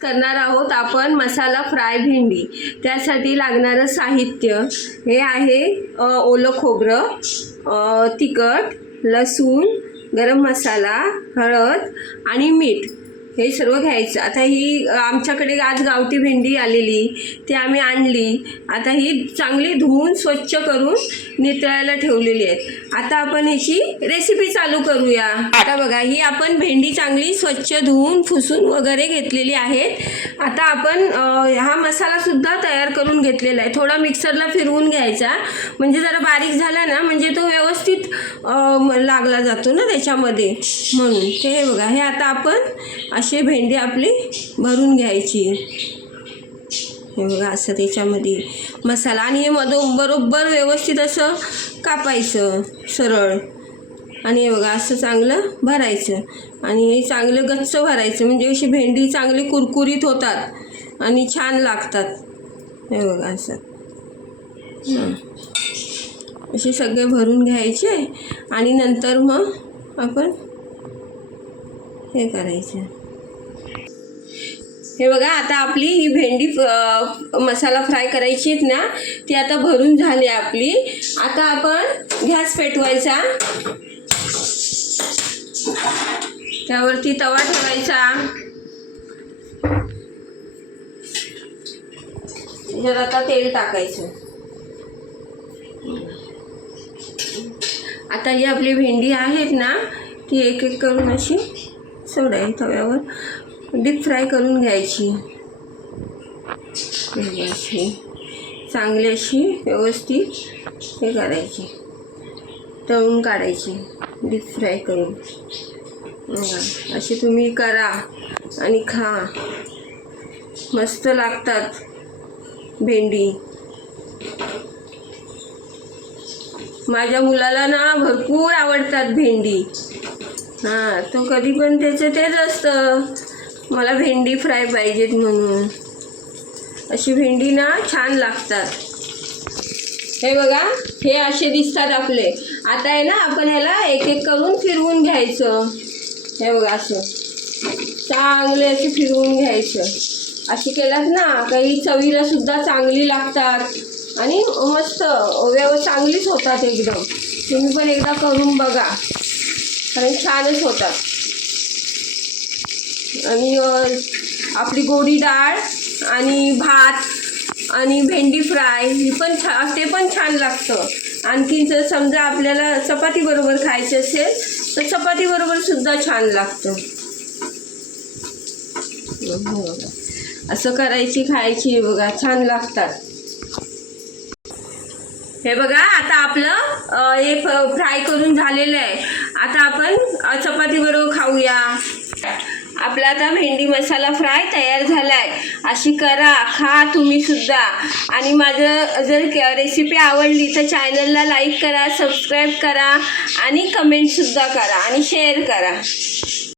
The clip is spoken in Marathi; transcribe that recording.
करणार आहोत आपण मसाला फ्राय भेंडी। त्यासाठी लागणारं साहित्य हे आहे ओलं खोबरं, तिखट, लसूण, गरम मसाला, हळद आणि मीठ हे सर्व घ्यायचं। आता ही आमच्याकडे आज गावठी भेंडी आलेली, ती आम्ही आणली। आता ही चांगली धुवून स्वच्छ करून नितळायला ठेवलेली आहे। आता आपण ह्याची रेसिपी चालू करूया। आता बघा, ही आपण भेंडी चांगली स्वच्छ धुवून पुसून वगैरे घेतलेली आहे। आता आपण हा मसाला सुद्धा तयार करून घेतलेला आहे। थोडा मिक्सरला फिरवून घ्यायचा, म्हणजे जरा बारीक झाला ना, म्हणजे तो व्यवस्थित लागला जातो ना त्याच्यामध्ये, म्हणून हे बघा। हे आता आपण अशी भेंडी आपली भरून घ्यायची। हे बघा, असं त्याच्यामध्ये मसाला आणि हे बरोबर व्यवस्थित असं कापायचं सरळ, आणि हे बघा असं चांगलं भरायचं आणि हे चांगलं गच्च भरायचं, म्हणजे अशी भेंडी चांगली कुरकुरीत होतात आणि छान लागतात। हे बघा असं असे सगळे भरून घ्यायचे आणि नंतर मग आपण हे करायचं। हे बघा, आता आपली ही भेंडी मसाला फ्राय करायची आहेत ना, ती आता भरून झाली आपली। आता आपण गॅस पेटवायचा, त्यावरती तवा ठेवायचा, त्याच्यात आता तेल टाकायचं। आता ही आपली भेंडी आहेत ना, ती एक एक करून अशी सोडायची, तव्यावर डीप फ्राय करून घ्यायची। अशी चांगली अशी व्यवस्थित हे करायची, तळून काढायची, डीप फ्राय करून। अशी तुम्ही करा आणि खा, मस्त लागतात भेंडी। माझ्या मुलाला ना भरपूर आवडतात भेंडी। हां, तो कधी पण त्याचं तेच असतं, मला भेंडी फ्राय पाहिजेत म्हणून। अशी भेंडी ना छान लागतात। हे बघा, हे असे दिसतात आपले। आता आहे ना, आपण ह्याला एक एक करून फिरवून घ्यायचं। हे बघा, असं चांगले असे फिरवून घ्यायचं। अशी केलात ना, काही चवीला सुद्धा चांगली लागतात आणि मस्त चांगलीच होतात एकदम। तुम्ही पण एकदा करून बघा, कारण छानच होतात। आणि आपली गोडी डाळ आणि भात आणि भेंडी फ्राय ही पण ते पण छान लागतं। आणखीन जर समजा आपल्याला चपाती बरोबर खायचं असेल तर चपाती बरोबर सुद्धा छान लागतं। असं करायची, खायची, बघा छान लागतात। हे बघा, आता आपलं हे फ्राय करून झालेलं आहे। आता आपण चपाती बरोबर खाऊया। आपला आता भेंडी मसाला फ्राय तयार झालाय। अशी करा, खा तुम्ही सुद्धा। आणि माझं जर रेसिपी आवडली तर चॅनलला लाईक करा, सबस्क्राईब करा आणि कमेंट सुद्धा करा आणि शेअर करा।